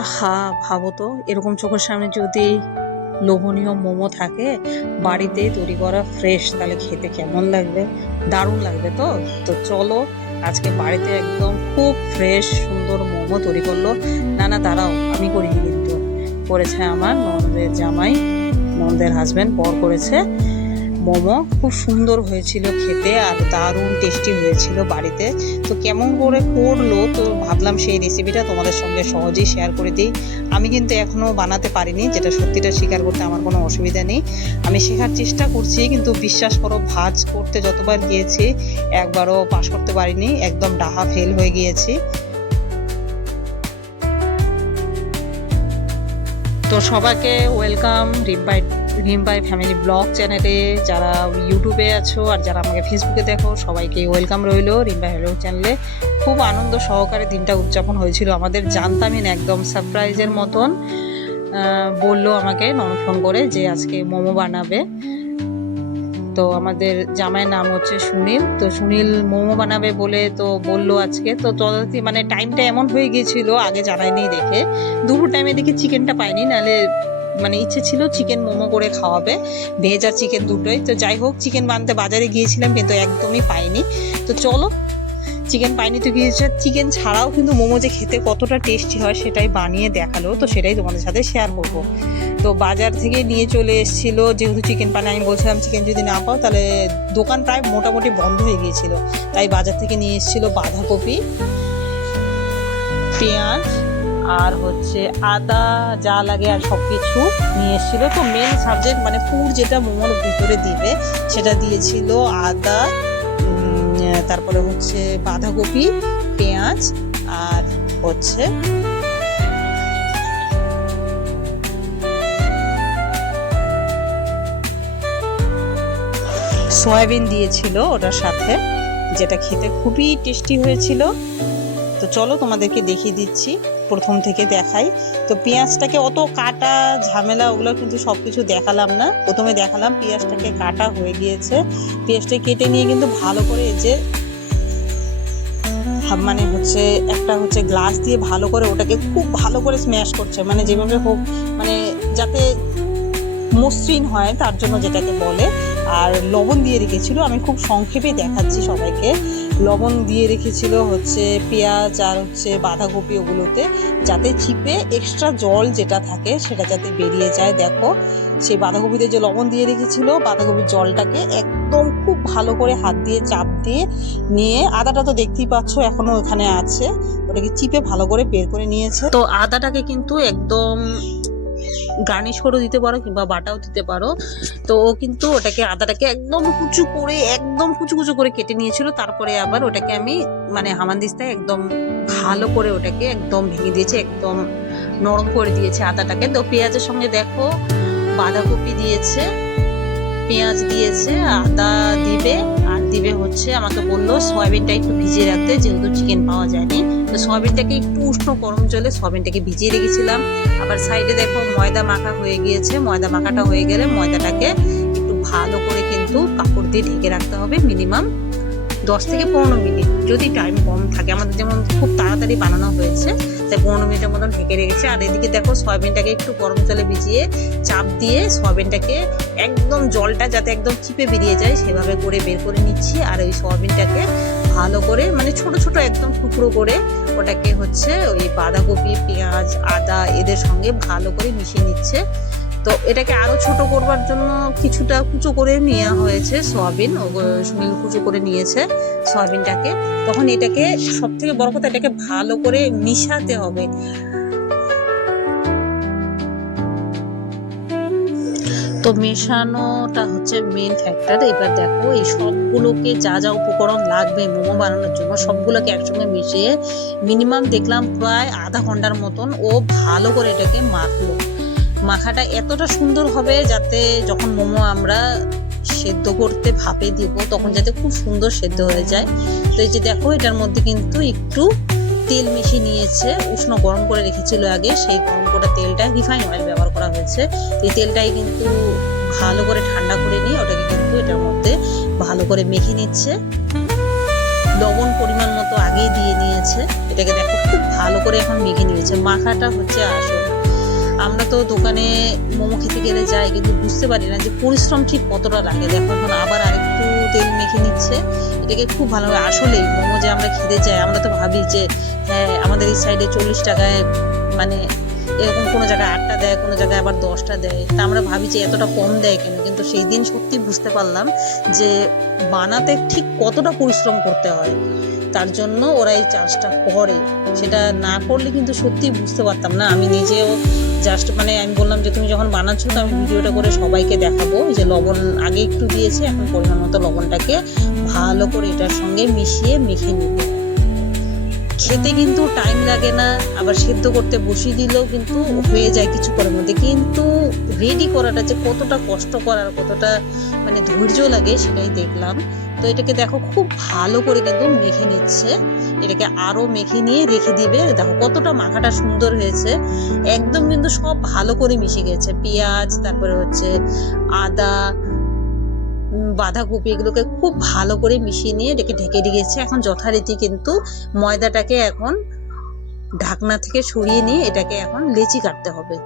আহা, ভাবো তো এরকম চোখের সামনে যদি লোভনীয় মোমো থাকে বাড়িতে তৈরি করা ফ্রেশ, তাহলে খেতে কেমন লাগবে? দারুণ লাগবে। তো তো চলো, আজকে বাড়িতে একদম খুব ফ্রেশ সুন্দর মোমো তৈরি করলো। না না, দাঁড়াও, আমি করিনি, কিন্তু করেছে আমার ননদের জামাই, ননদের হাজবেন্ড বর করেছে। মোমো খুব সুন্দর হয়েছিল খেতে, আর দারুণ টেস্টি হয়েছিল বাড়িতে। তো কেমন করে করলো, তো ভাবলাম সেই রেসিপিটা তোমাদের সঙ্গে সহজেই শেয়ার করে দিই। আমি কিন্তু এখনো বানাতে পারিনি, যেটা সত্যিটা স্বীকার করতে আমার কোনো অসুবিধা নেই। আমি শেখার চেষ্টা করছি, কিন্তু বিশ্বাস করো, ভাজ করতে যতবার গিয়েছি একবারও পাশ করতে পারিনি, একদম ডাহা ফেল হয়ে গিয়েছি। তো সবাইকে ওয়েলকাম রিম্পাই ফ্যামিলি ব্লগ চ্যানেলে। যারা ইউটিউবে আছো আর যারা আমাকে ফেসবুকে দেখো, সবাইকে ওয়েলকাম রইলো রিম্পাই ব্লগ চ্যানেলে। খুব আনন্দ সহকারে দিনটা উদযাপন হয়েছিল আমাদের, জানতামই না, একদম সারপ্রাইজের মতন বললো আমাকে ননদ ফোন করে যে আজকে মোমো বানাবে। তো আমাদের জামাইয়ের নাম হচ্ছে সুনীল। তো সুনীল মোমো বানাবে বলে তো বললো আজকে। তো মানে টাইমটা এমন হয়ে গিয়েছিল, আগে জানাইনি দেখে দুপুর টাইমে দেখি চিকেনটা পাইনি, নাহলে মানে ইচ্ছে ছিল চিকেন মোমো করে খাওয়াবে, ভেজ আর চিকেন দুটোই। তো যাই হোক, চিকেন বানতে বাজারে গিয়েছিলাম কিন্তু একদমই পাইনি। তো চলো, চিকেন পাইনি তো গিয়েছে, চিকেন ছাড়াও কিন্তু মোমো যে খেতে কতটা টেস্টি হয় সেটাই বানিয়ে দেখালো। তো সেটাই তোমাদের সাথে শেয়ার করবো। তো বাজার থেকে নিয়ে চলে এসেছিল, যেহেতু চিকেন পানে আমি বলছিলাম চিকেন যদি না পাও তাহলে দোকান প্রায় মোটামুটি বন্ধ হয়ে গিয়েছিল, তাই বাজার থেকে নিয়ে এসেছিল বাঁধাকপি, পেঁয়াজ আর হচ্ছে আদা, যা লাগে আর সব কিছু নিয়ে এসেছিল। তো মেন সাবজেক্ট মানে পুর যেটা মোমোর ভিতরে দিবে সেটা দিয়েছিল আদা, তারপরে হচ্ছে বাঁধাকপি, পেঁয়াজ আর হচ্ছে সয়াবিন দিয়েছিল ওটার সাথে, যেটা খেতে খুবই টেস্টি হয়েছিল। তো চলো তোমাদেরকে দেখিয়ে দিচ্ছি, প্রথম থেকে দেখাই। তো পেঁয়াজটাকে অত কাটা ঝামেলা ওগুলো কিন্তু সব কিছু দেখালাম না, প্রথমে দেখালাম পেঁয়াজটাকে কাটা হয়ে গিয়েছে। পেঁয়াজটা কেটে নিয়ে কিন্তু ভালো করে এই যে মানে হচ্ছে একটা হচ্ছে গ্লাস দিয়ে ভালো করে ওটাকে খুব ভালো করে স্ম্যাশ করছে, মানে যেভাবে হোক, মানে যাতে মসৃণ হয় তার জন্য, যেটাকে বলে। আর লবণ দিয়ে রেখেছিল, আমি খুব সংক্ষেপে দেখাচ্ছি সবাইকে। লবণ দিয়ে রেখেছিল হচ্ছে পেঁয়াজ আর হচ্ছে বাঁধাকপি ওগুলোতে, যাতে চিপে এক্সট্রা জল যেটা থাকে সেটা যাতে বেরিয়ে যায়। দেখো, সেই বাঁধাকপিতে যে লবণ দিয়ে রেখেছিল, বাঁধাকপির জলটাকে একদম খুব ভালো করে হাত দিয়ে চাপ দিয়ে নিয়ে, আদাটা তো দেখতেই পাচ্ছ এখনো ওখানে আছে, ওটাকে চিপে ভালো করে বের করে নিয়েছে। তো আদাটাকে কিন্তু একদম গার্নিশ করে দিতে পারো কিংবা বাটাও দিতে পারো। তো ও কিন্তু ওটাকে আদাটাকে একদম কুচু করে, একদম কুচু কুচু করে কেটে নিয়েছিল। তারপরে আবার ওটাকে আমি মানে হামানদিস্তায় একদম ভালো করে ওটাকে একদম ভেঙে দিয়েছে, একদম নরম করে দিয়েছে আদাটাকে। তো পেঁয়াজের সঙ্গে দেখো বাঁধাকপি দিয়েছে, পেঁয়াজ দিয়েছে, আদা দিবে, আর দিবে হচ্ছে আমাকে বললো সয়াবিনটা একটু ভিজিয়ে রাখতে, যেহেতু চিকেন পাওয়া যায়নি। তো সয়াবিনটাকে একটু উষ্ণ গরম জলে সয়াবিনটাকে ভিজিয়ে রেখেছিলাম। আবার সাইডে দেখো ময়দা মাখা হয়ে গিয়েছে, ময়দা মাখাটা হয়ে গেলে ময়দাটাকে একটু ভালো করে কিন্তু কাপড় দিয়ে ঢেকে রাখতে হবে মিনিমাম 10 থেকে 15 মিনিট, যদি টাইম কম থাকে। আমাদের যেমন খুব তাড়াতাড়ি বানানো হয়েছে, তাই 15 মিনিটের মতন ঢেকে রেখেছে। আর এদিকে দেখো সয়াবিনটাকে একটু গরম জলে ভিজিয়ে চাপ দিয়ে সয়াবিনটাকে একদম জলটা যাতে একদম চিপে বেরিয়ে যায় সেভাবে করে বের করে নিচ্ছি। আর ওই সয়াবিনটাকে ভালো করে মানে ছোট ছোট একদম টুকরো করে ওটাকে হচ্ছে ওই বাঁধাকপি, পেঁয়াজ, আদা এদের সঙ্গে ভালো করে মিশিয়ে নিচ্ছে। তো এটাকে আরো ছোট করবার জন্য কিছুটা কুচো করে নেওয়া হয়েছে সয়াবিন, সুনীল কুচো করে নিয়েছে সয়াবিনটাকে। তখন এটাকে সব থেকে বড় কথা, এটাকে ভালো করে মিশাতে হবে। তো মেশানোটা হচ্ছে মেন ফ্যাক্টর। এবার দেখো এই সবগুলোকে যা যা উপকরণ লাগবে মোমো বানানোর জন্য সবগুলোকে একসঙ্গে মিশিয়ে মিনিমাম দেখলাম প্রায় আধা ঘন্টার মতন ও ভালো করে এটাকে মাখলো। মাখাটা এতটা সুন্দর হবে যাতে যখন মোমো আমরা সেদ্ধ করতে ভাপে দিব তখন যাতে খুব সুন্দর সেদ্ধ হয়ে যায়। তো এই যে দেখো এটার মধ্যে কিন্তু একটু তেল মিশিয়ে নিয়েছে, উষ্ণ গরম করে রেখেছিল আগে, সেই গরম করা তেলটা রিফাইন অয়েল ব্যবহার করা হয়েছে। এই তেলটাই কিন্তু ভালো করে ঠান্ডা করে নিয়ে ওটাকে কিন্তু এটার মধ্যে ভালো করে মেখে নিচ্ছে। লবণ পরিমাণ মতো আগেই দিয়ে নিয়েছে। এটাকে দেখো খুব ভালো করে এখন মেখে নিয়েছে। মাখাটা হচ্ছে আসল। আমরা তো দোকানে মোমো খেতে গেলে যাই, কিন্তু বুঝতে পারি না যে পরিশ্রম ঠিক কতটা লাগে। দেখো এখন আবার আরেকটু তেল মেখে নিচ্ছে। এটাকে খুব ভালোভাবে, আসলেই মোমো যে আমরা খেতে যাই, আমরা তো ভাবি যে হ্যাঁ আমাদের এই সাইডে 40 টাকায় মানে এরকম কোনো জায়গায় 8টা দেয়, কোনো জায়গায় আবার 10টা দেয়, তা আমরা ভাবি যে এতটা কম দেয় কেন। কিন্তু সেই দিন সত্যি বুঝতে পারলাম যে বানাতে ঠিক কতটা পরিশ্রম করতে হয়, তার জন্য ওরা এই চাষটা করে। সেটা না করলে কিন্তু সত্যি বুঝতে পারতাম না। আমি নিজেও জাস্ট মানে আমি বললাম যে তুমি যখন বানাচ্ছ তো আমি ভিডিওটা করে সবাইকে দেখাবো যে লবণ আগে একটু দিয়েছে, এখন পরিমাণ মতো লবণটাকে ভালো করে এটার সঙ্গে মিশিয়ে মেখে নিব। খেতে কিন্তু টাইম লাগে না, আবার সেদ্ধ করতে বসিয়ে দিলেও কিন্তু হয়ে যায় কিছুক্ষণের মধ্যে। কিন্তু রেডি করাটা যে কতটা কষ্টকর আর কতটা মানে ধৈর্য লাগে সেটাই দেখলাম। তো এটাকে দেখো খুব ভালো করে কিন্তু মেখে নিচ্ছে। এটাকে আরো মেখে নিয়ে রেখে দিবে। দেখো কতটা মাখাটা সুন্দর হয়েছে, একদম কিন্তু সব ভালো করে মিশে গেছে। পেঁয়াজ, তারপরে হচ্ছে আদা, বাঁধাকপি, এগুলোকে খুব ভালো করে মিশিয়ে নিয়ে এটাকে ঢেকে দিয়েছে। এখন যথারীতি কিন্তু ময়দাটাকে এখন ঢাকনা থেকে সরিয়ে নিয়ে এটাকে এখন লেচি কাটতে হবে।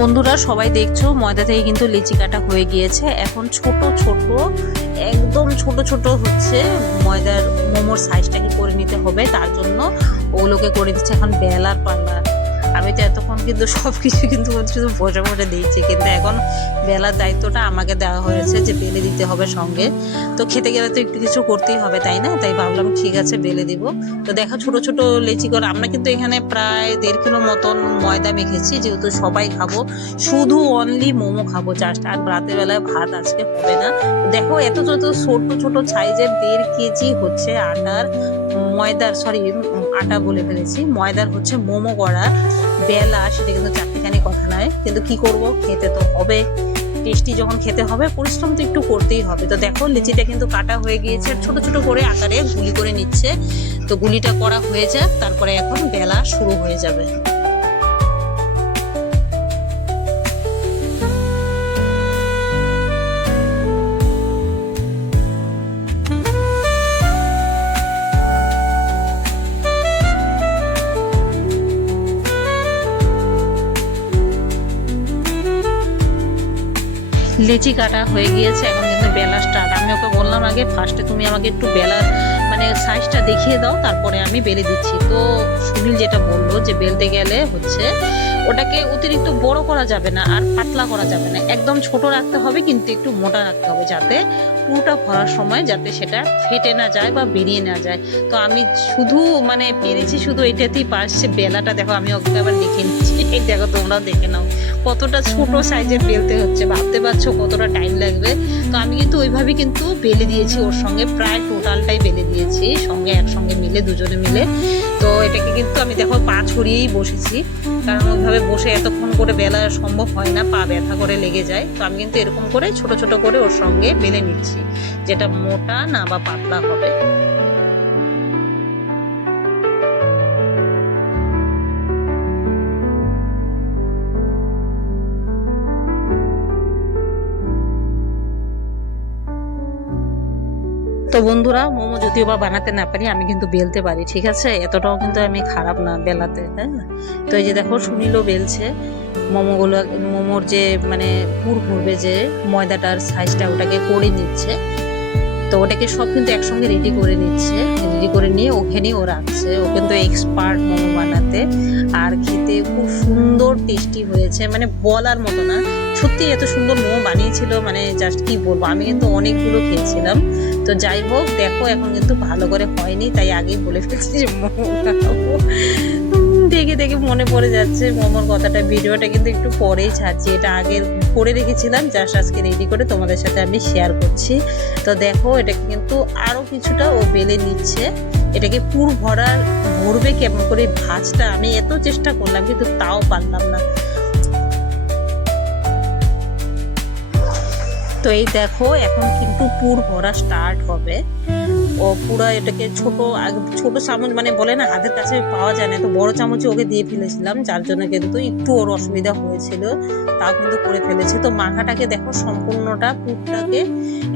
বন্ধুরা সবাই দেখছো ময়দা থেকে কিন্তু লিচি কাটা হয়ে গিয়েছে। এখন ছোট ছোট, একদম ছোট ছোট হচ্ছে ময়দার মোমোর সাইজটাকে করে নিতে হবে। তার জন্য ওগুলোকে করে দিচ্ছে এখন বেলার পাল্লা। আমি তো এতক্ষণ কিন্তু সবকিছু কিন্তু শুধু বসে বসে দিয়েছি, কিন্তু এখন বেলার দায়িত্বটা আমাকে দেওয়া হয়েছে যে বেলে দিতে হবে সঙ্গে। তো খেতে গেলে তো একটু কিছু করতেই হবে, তাই না? তাই ভাবলাম ঠিক আছে বেলে দিব। তো দেখো ছোট ছোট লেচি করে আমরা কিন্তু এখানে প্রায় 1.5 কিলো মতন ময়দা মেখেছি, যেহেতু সবাই খাবো, শুধু অনলি মোমো খাবো জাস্ট, আর রাতের বেলায় ভাত আজকে হবে না। দেখো এত ছোট ছোট ছোট সাইজের 1.5 কেজি হচ্ছে আটার ময়দার, সরি আটা বলে ফেলেছি, ময়দার হচ্ছে মোমো করা বেলা। সেটা কিন্তু চারটেখানি কথা নয়, কিন্তু কি করব, খেতে তো হবে। টেস্টি যখন খেতে হবে পরিশ্রম তো একটু করতেই হবে। তো দেখো লিচিটা কিন্তু কাটা হয়ে গিয়েছে, ছোট ছোট করে আকারে গুলি করে নিচ্ছে। তো গুলিটা করা হয়ে যাক, তারপরে এখন বেলা শুরু হয়ে যাবে। লেচি কাটা হয়ে গিয়েছে, এখন কিন্তু বেলা স্টার্ট। আমি ওকে বললাম আগে ফার্স্টে তুমি আমাকে একটু বেলার মানে সাইজটা দেখিয়ে দাও, তারপরে আমি বেলে দিচ্ছি। তো সুনীল যেটা বললো যে বেলতে গেলে হচ্ছে ওটাকে অতিরিক্ত বড় করা যাবে না আর পাতলা করা যাবে না, একদম ছোট রাখতে হবে, কিন্তু একটু মোটা রাখতে হবে, যাতে পুরোটা ভরার সময় যাতে সেটা ফেটে না যায় বা বেরিয়ে না যায়। তো আমি শুধু মানে পেরেছি শুধু এটাতেই পারছে। বেলাটা দেখো, আমি ওকে আবার দেখে নিচ্ছি, দেখো তোমরাও দেখে নাও কতটা ছোট সাইজের বেলতে হচ্ছে। ভাবতে পারছো কতটা টাইম লাগবে। তো আমি কিন্তু ওইভাবে কিন্তু বেলে দিয়েছি, ওর সঙ্গে প্রায় টোটালটাই বেলে দিয়েছি সঙ্গে একসঙ্গে মিলে, দুজনে মিলে। তো এটাকে কিন্তু আমি দেখো পা ছড়িয়েই বসেছি, কারণ ওইভাবে বসে এতক্ষণ করে বেলা সম্ভব হয় না, পা ব্যথা করে লেগে যায়। তো আমি কিন্তু এরকম করে ছোট ছোট করে ওর সঙ্গে বেলে নিচ্ছি, যেটা মোটা না বা পাতলা হবে। তো বন্ধুরা মোমো যদিও বা বানাতে না পারি, আমি কিন্তু বেলতে পারি, ঠিক আছে? এতটাও কিন্তু আমি খারাপ না বেলাতে, হ্যাঁ। তো এই যে দেখো সুনীলও বেলছে মোমোগুলো, মোমোর যে মানে পুর ভরবে যে ময়দাটার সাইজটা ওটাকে করে নিচ্ছে। তো ওটাকে সব কিন্তু একসঙ্গে রেডি করে নিচ্ছে, রেডি করে নিয়ে ওখানেই ও রাখছে। ও কিন্তু এক্সপার্ট মোমো বানাতে, আর খেতে খুব সুন্দর টেস্টি হয়েছে, মানে বলার মতো না। সত্যি এত সুন্দর মোমো বানিয়েছিল, মানে জাস্ট কি বলবো, আমি কিন্তু অনেকগুলো খেয়েছিলাম। তো যাই হোক দেখো এখন কিন্তু ভালো করে হয়নি, তাই আগেই বলে ফেলছি যে মোমো খাবো। দেখে দেখে মনে পড়ে যাচ্ছে মোমোর কথাটা। ভিডিওটা কিন্তু একটু পরেই ছাড়ছি, এটা আগে করে রেখেছিলাম, জাস্ট আজকে রেডি করে তোমাদের সাথে আমি শেয়ার করছি। তো দেখো এটা কিন্তু আরো কিছুটা ও বেলে নিচ্ছে, এটাকে পুর ভরবে কেমন করে ভাঁজটা। আমি এত চেষ্টা করলাম কিন্তু তাও পারলাম না। তো এই দেখো এখন কিন্তু পুর ভরা স্টার্ট হবে। ও পুরো এটাকে ছোট চামচ, মানে বলে না হাতের কাছে পাওয়া যায় না, তো বড় চামচে ওকে দিয়ে ফেলেছিলাম, যার জন্য কিন্তু একটু ওর অসুবিধা হয়েছিল, তাও কিন্তু করে ফেলেছে। তো মাখাটাকে দেখো সম্পূর্ণটা পুরটাকে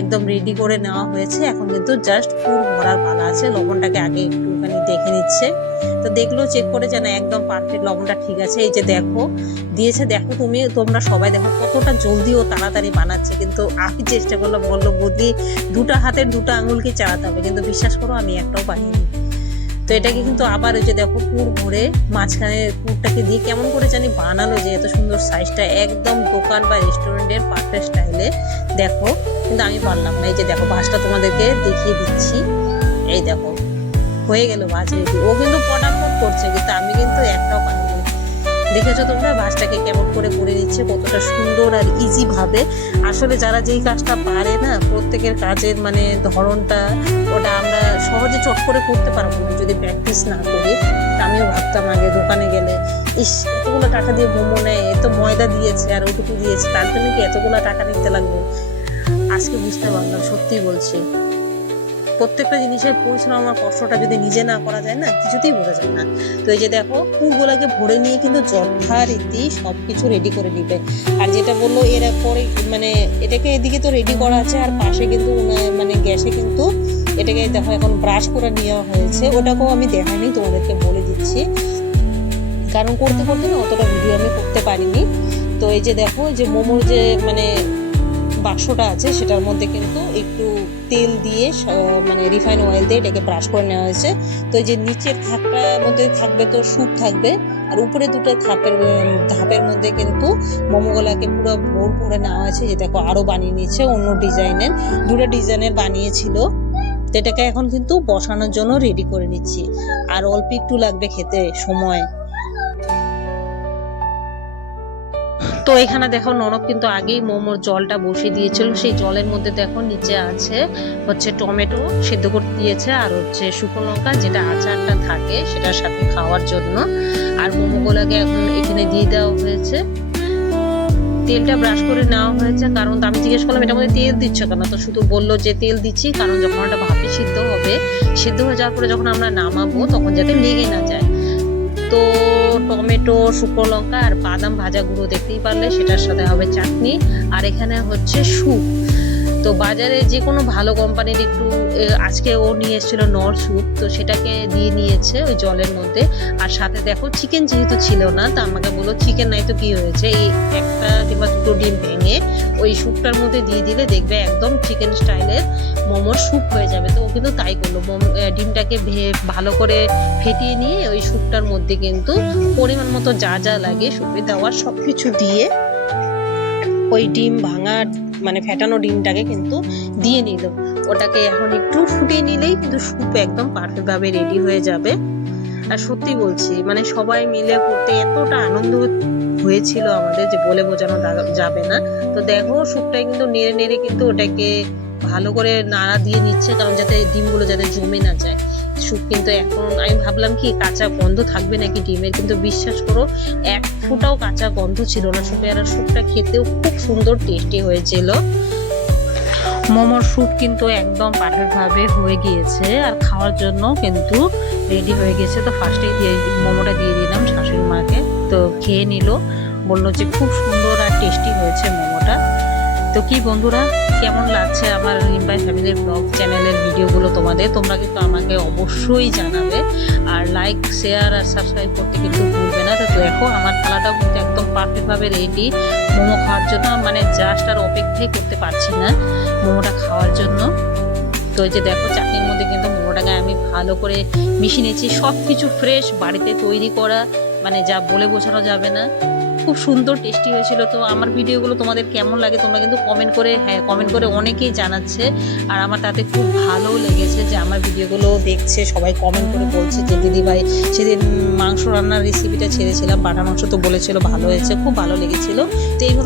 একদম রেডি করে নেওয়া হয়েছে। এখন কিন্তু জাস্ট পুর ভরার পালা আছে। লবণটাকে আগে একটুখানি দেখে নিচ্ছে, তো দেখলো চেক করে যে না একদম পারফেক্ট লবণটা ঠিক আছে। এই যে দেখো দিয়েছে, দেখো তোমরা সবাই দেখো কতটা জলদি ও তাড়াতাড়ি বানাচ্ছে। কিন্তু আমি চেষ্টা করলাম, বললো বৌদি দুটো হাতের দুটো আঙুলকে চালাতে হবে, কিন্তু বিশ্বাস করো আমি একটাও পারিনি। তো এটাকে কিন্তু আবার ওই যে দেখো পুর ভরে মাঝখানে পুরটাকে দিয়ে কেমন করে জানি বানালো, যে এত সুন্দর সাইজটা একদম দোকান বা রেস্টুরেন্টের পারফেক্ট স্টাইলে। দেখো কিন্তু আমি পারলাম না। এই যে দেখো ভাঁজটা তোমাদেরকে দেখিয়ে দিচ্ছি, এই দেখো হয়ে গেল ভাঁজ রেডি। ও কিন্তু পটাপট করছে, কিন্তু আমি কিন্তু একটাও পারিনি। দেখেছো তোমরা ভাঁজটাকে কেমন করে নিচ্ছে, কতটা সুন্দর আর ইজি ভাবে। আসলে যারা যেই কাজটা পারে না, প্রত্যেকের কাজের মানে ধরনটা ওটা আমরা সহজে চট করে করতে পারবো না যদি প্র্যাকটিস না করি। আমিও ভাবতাম আগে দোকানে গেলে, ইস এতগুলো টাকা দিয়ে মোমো নেয়, এত ময়দা দিয়েছে আর ওটুকু দিয়েছে, তার জন্য কি এতগুলো টাকা নিতে লাগবে। আজকে বুঝতে পারলাম, সত্যি বলছি, প্রত্যেকটা জিনিসের পরিশ্রম আমার কষ্টটা যদি নিজে না করা যায় না, কিছুতেই বোঝা যায় না। তো এই যে দেখো পুরগুলাকে ভরে নিয়ে কিন্তু যথারীতি সবকিছু রেডি করে নিবে। আর যেটা বললো এর পরে মানে এটাকে এদিকে তো রেডি করা আছে, আর পাশে কিন্তু মানে গ্যাসে কিন্তু এটাকে দেখো এখন ব্রাশ করে নেওয়া হয়েছে। ওটাকেও আমি দেখাইনি, তোমাদেরকে বলে দিচ্ছি, কারণ করতে করতে না অতটা ভিডিও আমি করতে পারিনি। তো এই যে দেখো যে মোমোর যে মানে বাক্সটা আছে সেটার মধ্যে কিন্তু একটু তেল দিয়ে মানে রিফাইন অয়েল দিয়ে এটাকে ব্রাশ করে নেওয়া হয়েছে। তো এই যে নিচের ধাপটার মধ্যে থাকবে তো স্যুপ থাকবে, আর উপরে দুটো ধাপের মধ্যে কিন্তু মোমোগুলাকে পুরো ভোর করে নেওয়া হয়েছে। যে দেখো আরো বানিয়ে নিচ্ছে অন্য ডিজাইনের, দুটো ডিজাইনের বানিয়েছিল। তো এটাকে এখন কিন্তু বসানোর জন্য রেডি করে নিচ্ছি, আর অল্প একটু লাগবে খেতে সময়। তো এখানে দেখো ননদ কিন্তু আগেই মোমোর জলটা বসিয়ে দিয়েছিল, সেই জলের মধ্যে দেখো নিচে আছে হচ্ছে টমেটো সেদ্ধ করতে দিয়েছে, আর হচ্ছে শুকনো লঙ্কা যেটা আচারটা থাকে সেটার সাথে খাওয়ার জন্য। আর মোমোগুলোকে এখন এখানে দিয়ে দেওয়া হয়েছে, তেলটা ব্রাশ করে নেওয়া হয়েছে। কারণ আমি জিজ্ঞেস করলাম এটার মধ্যে তেল দিচ্ছ কেন, তো শুধু বললো যে তেল দিচ্ছি কারণ যখন ওটা ভাপে সিদ্ধ হবে, সিদ্ধ হয়ে যাওয়ার পরে যখন আমরা নামাবো তখন যাতে লেগে না যায়। তো টমেটো, শুকনো লঙ্কা আর বাদাম ভাজা গুঁড়ো দেখতেই পারলে, সেটার সাথে হবে চাটনি, আর এখানে হচ্ছে স্যুপ। তো বাজারে যে কোনো ভালো কোম্পানির একটু আজকে ও নিয়ে এসেছিল নর স্যুপ, তো সেটাকে দিয়ে নিয়েছে ওই জলের মধ্যে। আর সাথে দেখো চিকেন যেহেতু ছিল না, তা আমাকে বললো চিকেন নাই তো কি হয়েছে, এই একটা কিংবা দুটো ডিম ভেঙে ওই স্যুপটার মধ্যে দিয়ে দিলে দেখবে একদম চিকেন স্টাইলের মোমোর স্যুপ হয়ে যাবে। তো ও কিন্তু তাই করলো, ডিমটাকে ভালো করে ফেটিয়ে নিয়ে ওই স্যুপটার মধ্যে কিন্তু পরিমাণ মতো যা যা লাগে স্যুপে দেওয়ার সবকিছু দিয়ে ওই ডিম ভাঙা মানে ফেটানো ডিমটাকে কিন্তু দিয়ে নিল। ওটাকে এখন একটু ফুটিয়ে নিলেই কিন্তু স্যুপ একদম পারফেক্ট ভাবে রেডি হয়ে যাবে। আর সত্যি বলছি মানে সবাই মিলে করতে এতটা আনন্দ হয়েছিল আমাদের যে বলে বোঝানো যাবে না। তো দেখো স্যুপটাই কিন্তু নেড়ে নেড়ে কিন্তু ওটাকে ভালো করে নাড়া দিয়ে নিচ্ছে, কারণ যাতে ডিমগুলো যাতে জমে না যায়। স্যুপ কিন্তু এখন আমি ভাবলাম কি কাঁচা গন্ধ থাকবে নাকি ডিমের, কিন্তু বিশ্বাস করো এক ফোঁটাও কাঁচা গন্ধ ছিল না স্যুপে। আর স্যুপটা খেতেও খুব সুন্দর টেস্টি হয়েছিল। মোমোর স্যুপ কিন্তু একদম পারফেক্ট ভাবে হয়ে গিয়েছে, আর খাওয়ার জন্য কিন্তু রেডি হয়ে গেছে। তো ফার্স্টেই মোমোটা দিয়ে দিলাম শাশুড়ি মাকে, তো খেয়ে নিল, বললো যে খুব সুন্দর আর টেস্টি হয়েছে মোমোটা। তো কি বন্ধুরা কেমন লাগছে আমার রিম্পাই ফ্যামিলির ব্লগ চ্যানেলের ভিডিওগুলো তোমাদের, তোমরা কিন্তু আমাকে অবশ্যই জানাবে, আর লাইক শেয়ার আর সাবস্ক্রাইব করতে কিন্তু ভুলবে না। তো দেখো আমার থালাটাও কিন্তু একদম পারফেক্টভাবে রেডি মোমো খাওয়ার জন্য, মানে জাস্ট আর অপেক্ষাই করতে পারছি না মোমোটা খাওয়ার জন্য। তো এই যে দেখো চাটনির মধ্যে কিন্তু মোমোটাকে আমি ভালো করে মিশিয়ে নিয়েছি, সব কিছু ফ্রেশ বাড়িতে তৈরি করা, মানে যা বলে বোঝানো যাবে না। খুব সুন্দর টেস্টি হয়েছিল। তো আমার ভিডিওগুলো তোমাদের কেমন লাগে তোমরা কিন্তু কমেন্ট করে অনেকেই জানাচ্ছে, আর আমার তাতে খুব ভালো লেগেছে যে আমার ভিডিওগুলো দেখছে, সবাই কমেন্ট করে বলছে যে দিদিভাই সেদিন মাংস রান্নার রেসিপিটা ছেড়েছিলাম, বাটা মাংস, তো বলেছিল ভালো হয়েছে, খুব ভালো লেগেছিল। তো এইভাবে